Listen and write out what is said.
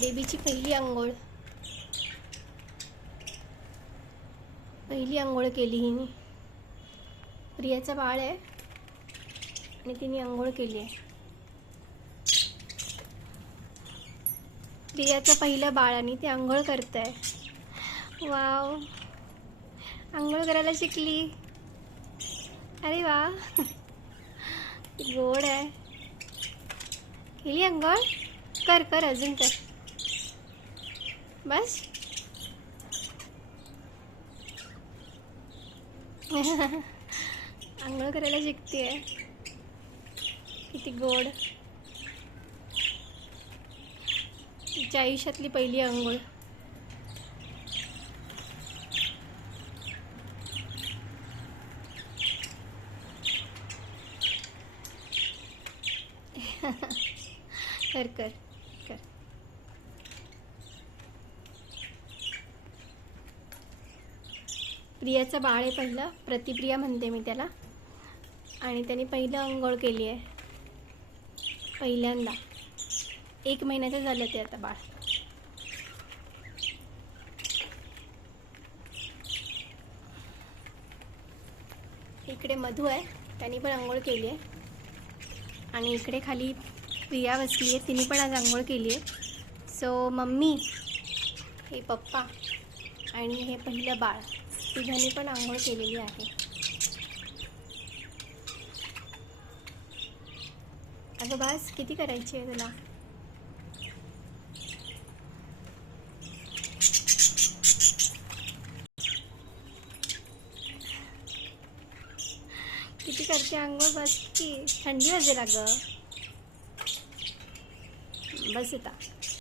बेबीची पहिली आंघोळ केली हिने. प्रियाचं बाळ आहे आणि तिने आंघोळ केली आहे. प्रियाचं पहिलं बाळ आणि ती आंघोळ करते. वाव, आंघोळ करायला शिकली. अरे वा, गोड आहे. केली आंघोळ? कर कर, अजून कर. बस. आंघोळ करायला शिकतेय. किती गोड. तिच्या आयुष्यातली पहिली आंघोळ. कर कर कर. प्रियाचं बाळ आहे पहिलं, प्रतिप्रिया म्हणते मी त्याला. आणि त्याने पहिलं आंघोळ केली आहे पहिल्यांदा. 1 महिन्याचं झालं ते आता बाळ. इकडे मधू आहे, त्याने पण आंघोळ केली आहे. आणि इकडे खाली प्रिया बसली आहे, तिने पण आज आंघोळ केली आहे. सो मम्मी, हे पप्पा आणि हे पहिलं बाळ, तिघांनी पण आंघोळ केलेली आहे. अगं बास, किती करायची आहे तुला? किती करते आंघोळ? बस की, थंडी वाजेल अगं. बस आता.